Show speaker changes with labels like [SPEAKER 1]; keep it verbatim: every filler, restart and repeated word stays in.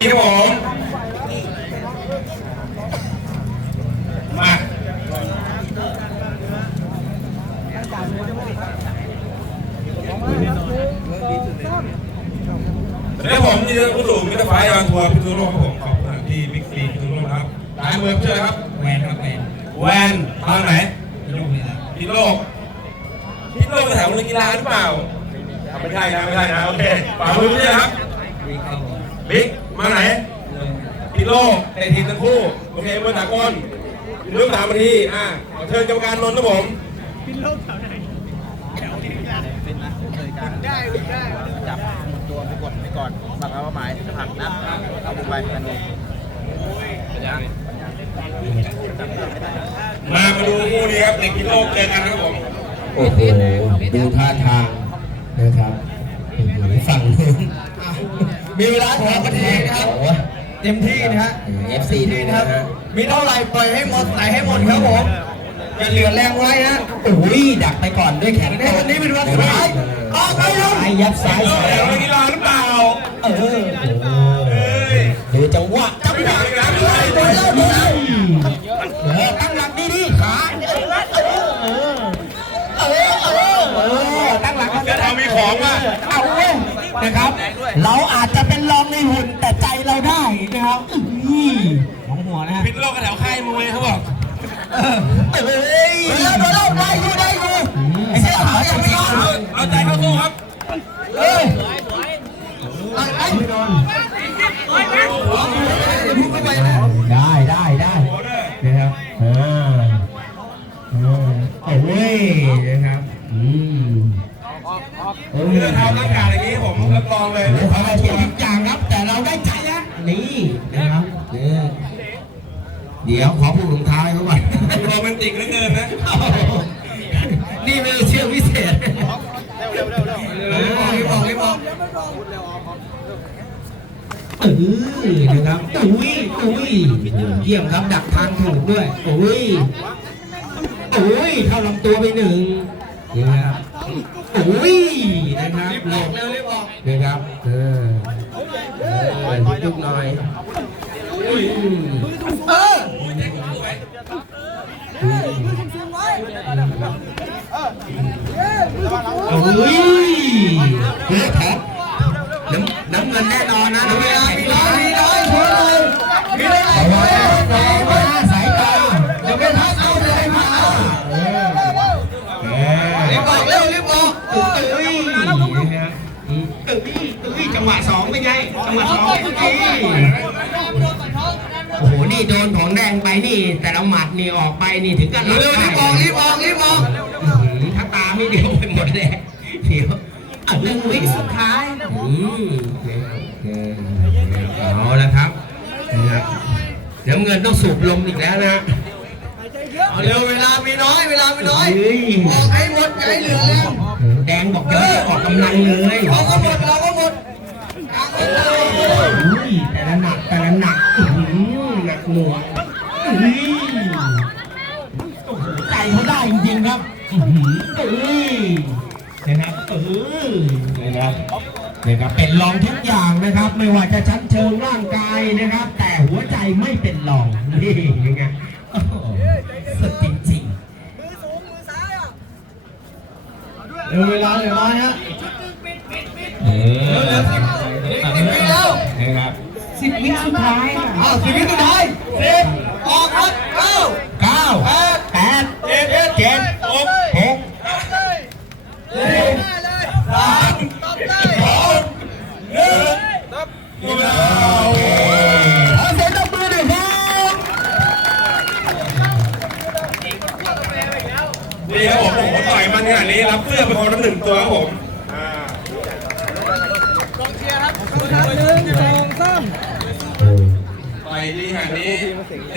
[SPEAKER 1] ครับผมมาเดี๋ยวผมยืนผู้สูงมิตรไฟยางทัวร์พิทูโลกครับผมขอบคุณที่บิ๊กซีพิทูโลกครับลายมือเชื่อครับแวนครับแวนแวนทางไหนพิโลกพิโลกแถวนักกีฬาหรือเปล่าไม่ใช่นะไม่ใช่นะโอเคฝ่ามือเชื่อครับบิ๊กมาไหนพิโลกเตะทีมทั้งคู่โอเคมือตากลเรื่องสามนาทีอ่ะขอเชิญกรรมการนนท์นะผม
[SPEAKER 2] พิโลกแถวไหนแถวนี้เป็นนะเคยการได้ได้จับตัวไปกดไปก่อนบังคับหมายจะผักนะเอาบุกไปกันเลย
[SPEAKER 1] มามาดูคู่นี้ครับเด็กพิโลกเจอกันครับผม
[SPEAKER 3] โอ้โหดูท่าทางนะครับฝั่งนู้นมีเวลาสองนาทีนะครับเต็มที่นะฮะ เอฟ ซี ที่นะครับมีเท่าไหร่ปล่อยให้หมดใส่ให้หมดครับผมอย่าเหลือแรงไว้นะโอ้ยดักไปก่อนด้วยแขนในวันนี้เป็นวันสุดท้ายออกไปเลยซ้ายยัดซ้ายซ้าย
[SPEAKER 1] แล้วนักกีฬาหรือเปล่า
[SPEAKER 3] เออดูจังหวะจังหวะตัวเล่าตัวเล่าเออตั้งหลักดีดีขาเออเออเออเออตั้งหลัก
[SPEAKER 1] จะทำมีของว่ะ
[SPEAKER 3] เอาเว้ยนะครับเราอาจจะเป็นรองในหุ่นแต่ใจเราได้นะครับของหัวนะ
[SPEAKER 1] พิโลกแถวค่ายมวยเขาบอก
[SPEAKER 3] เฮ้ยเราเราได้อยู่ได้อยู่ไอ้เสียหายยังไม่ยอม
[SPEAKER 1] เอาใจเข้าสู้ครับ
[SPEAKER 3] เฮ้ยไอ้ไม่โดนได้ได้ได้นะครับอ่าโอ้ยนะครับอืม
[SPEAKER 1] เรือเท้าร่างกายอย่างนี้ผมรับรองเลย
[SPEAKER 3] เราทำทุกอย่างครับแต่เราได้ใจนะนี่นะครับเดี๋ยวขอผูกรองเท้าให้เขาก่อน
[SPEAKER 1] โรแมนติกเหลือเกินนะ
[SPEAKER 3] นี่ไม่เชื่อพิเศษ
[SPEAKER 2] เร็วเร็วเร็วเร็ว
[SPEAKER 3] รีบบอกรีบบอกเออนะครับอุ้ยอุ้ยเยี่ยมครับดักทางถูกด้วยอุ้ยอุ้ยเข้าลำตัวไปหนึ่งนะครับอุ้ยนะครับรีบบอกเร็วรีบบอกนะครับเออเออลุกหน่อยเออโอ้ยเฮ้ยครับน้ำน้ำเงินแน่นอนนะน้ำเงินมีน้อยมีน้อยช่วยเลยมีน้อยมามาสายตาเดี๋ยวไปทักเอาเลยมารีบบอกเร็วรีบบอกเอ้ยเอ้ยเอ้ยจังหวะสองเป็นไงจังหวะสองเมื่อกี้โอ้โหนี่โดนของแดงไปนี่แต่ละหมัดนี่ออกไปนี่ถึงกันเร็วรีบบอกรีบบอกรีบบอกถ้าตาไม่เดียวไปหมดเลยเดี๋ยวหนึ่งวิสุดท้ายอืมเอาละครับเดี๋ยวเงินต้องสูบลมอีกแล้วนะเอาเร็วเวลามีน้อยเวลามีน้อยออกให้หมดอย่าให้เหลือแล้วแดงบอกจะออกกำลังเลยเราก็หมดเราก็หมดแต่ละหนักแต่ละหนักหนักหน่วงใจเขาได้จริงๆครับนะครับเออนะครับนะครับเป็นรองทุกอย่างนะครับไม่ว่าจะชั้นเชิงร่างกายนะครับแต่หัวใจไม่เป็นรองนี่ยังไงสุดจริงๆมือสูงมือซ้ายอ่ะเวลาเหลือน้อยฮะเออเหลือสิบสิบวิแล้วนะครับสิบวิสุดท้ายอ้าวสิบวิสุดท้ายสิบออกครับเก้าเก้าแปดเจ็ดเจ็ดหกหกสามสองหนึ่งหมดเวลาขอเสียงตบมือหน่อยครับ
[SPEAKER 1] ดีครับผมผมต่อยมันขนาดนี้รับเสื้อเป็นคนละหนึ่งตัวครับผม
[SPEAKER 2] กองเชียร์ครับหนึ่งสองสาม
[SPEAKER 1] ต่อยดีขนาดนี้